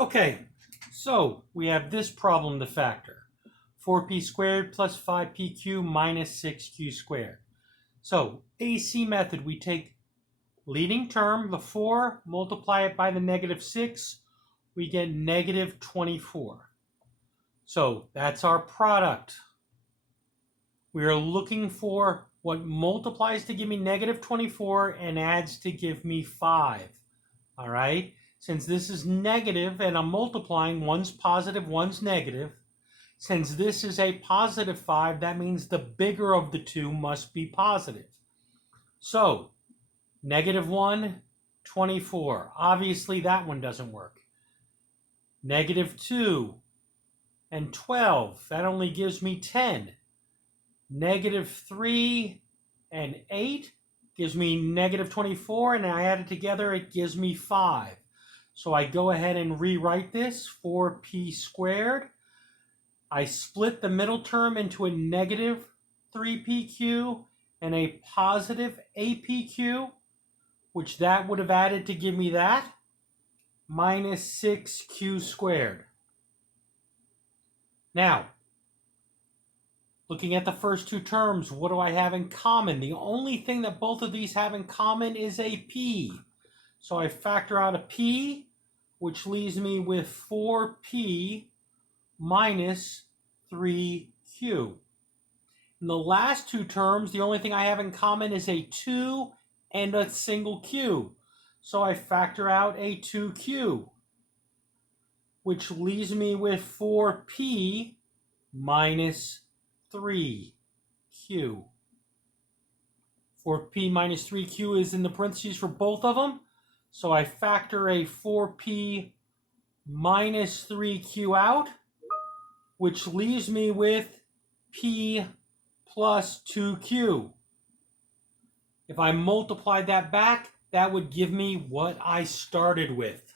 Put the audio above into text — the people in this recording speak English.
Okay, so we have this problem to factor. 4p squared plus 5pq minus 6q squared. So, AC method, we take leading term, the 4, multiply it by the negative 6, we get negative 24. So, that's our product. We are looking for what multiplies to give me negative 24 and adds to give me 5. All right? Since this is negative and I'm multiplying, one's positive, one's negative. Since this is a positive 5, that means the bigger of the two must be positive. So, negative 1, 24. Obviously, that one doesn't work. Negative 2 and 12. That only gives me 10. Negative 3 and 8 gives me negative 24, and I add it together, it gives me 5. So I go ahead and rewrite this, 4p squared. I split the middle term into a negative 3pq and a positive apq, which that would have added to give me that, minus 6q squared. Now, looking at the first two terms, what do I have in common? The only thing that both of these have in common is a p. So I factor out a p, which leaves me with 4p minus 3q. In the last two terms, the only thing I have in common is a 2 and a single q. So I factor out a 2q, which leaves me with 4p minus 3q. 4p minus 3q is in the parentheses for both of them. So I factor a 4p minus 3q out, which leaves me with p plus 2q. If I multiply that back, that would give me what I started with.